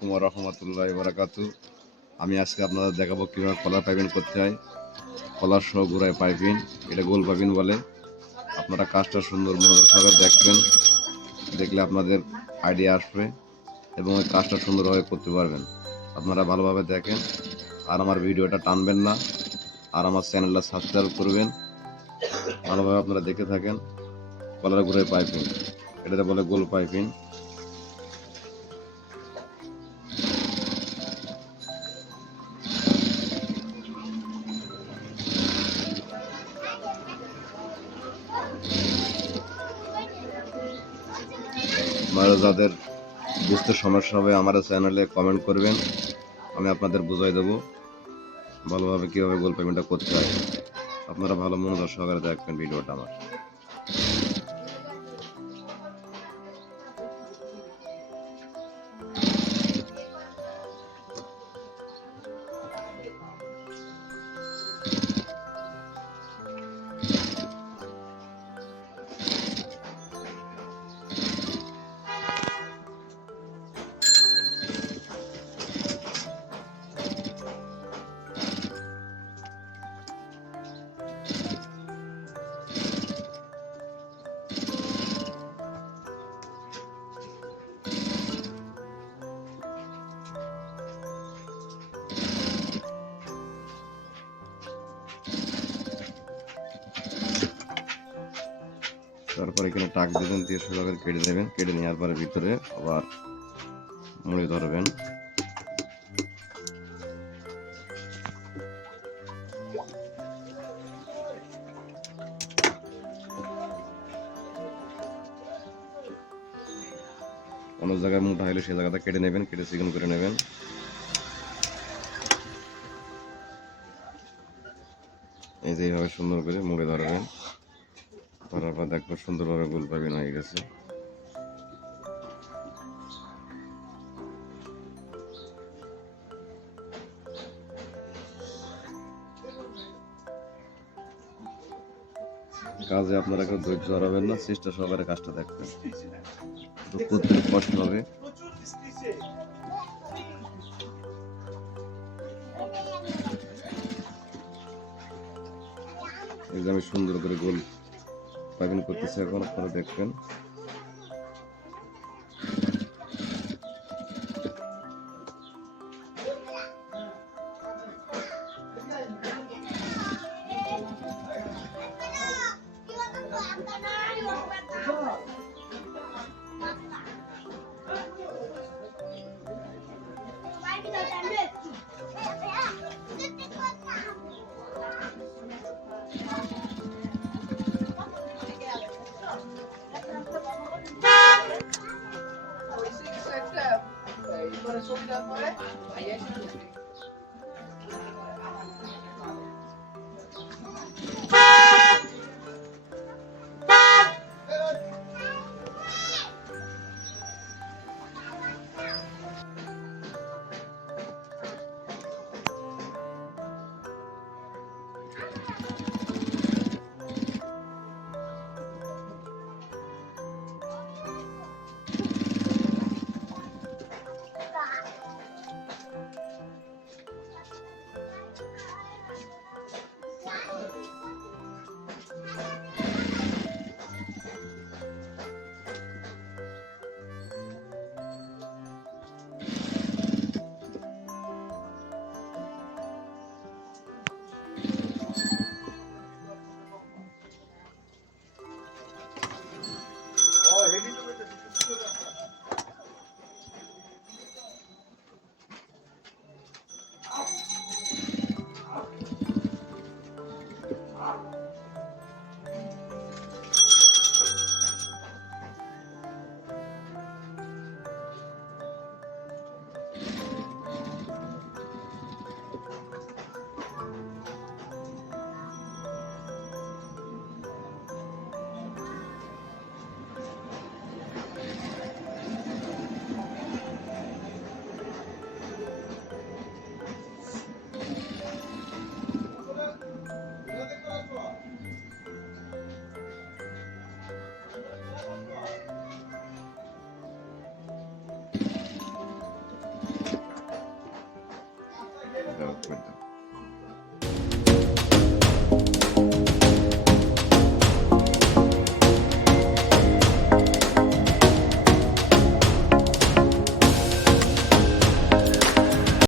আলাইকুম ওয়া রাহমাতুল্লাহি ওয়া বারাকাতুহু। আমি আজকে আপনাদের দেখাবো কীভাবে কলার পাইপিং করতে হয়। কলার সহ গোড়ায় পাইপিং, এটা গোল পাইপিং বলে। আপনারা কাজটা সুন্দর মনোযোগ সহকারে দেখবেন, দেখলে আপনাদের আইডিয়া আসবে এবং ওই কাজটা সুন্দরভাবে করতে পারবেন। আপনারা ভালোভাবে দেখেন আর আমার ভিডিওটা টানবেন না, আর আমার চ্যানেলটা সাবস্ক্রাইব করবেন। ভালোভাবে আপনারা দেখে থাকেন। কলার গোড়ায় পাইপিং, এটাতে বলে গোল পাইপিং। আপনারা যাদের বুঝতে সমস্যা হবে আমার চ্যানেলে কমেন্ট করবেন, আমি আপনাদের বুঝাই দেবো ভালোভাবে কীভাবে গোল পেমেন্টটা করতে হয়। আপনারা ভালো মনোযোগ সহকারে দেখবেন ভিডিওটা আমার। তারপর এখানে টাক দিবেন, দিয়ে সোজা করে কেটে নেবেন। কেটে নেওয়ার পরে ভিতরে আবার মুড়ি ধরবেন। কোনো জায়গায় মোটা হলে সে জায়গাটা কেটে নেবেন, কেটে চিকন করে নেবেন। এই যে এইভাবে সুন্দর করে মুড়ে ধরবেন, ধরার পর দেখবো সুন্দরভাবে গোল পাইপিং হয়ে গেছে। কাজে আপনারা কেউ ধৈর্য হারাবেন না, চেষ্টা সহকারে কাজটা দেখবেন, করতে কষ্ট হবে। এই যে আমি সুন্দর করে গোল পাইপিং করতেছি, এখন আপনারা দেখবেন। Para soltar,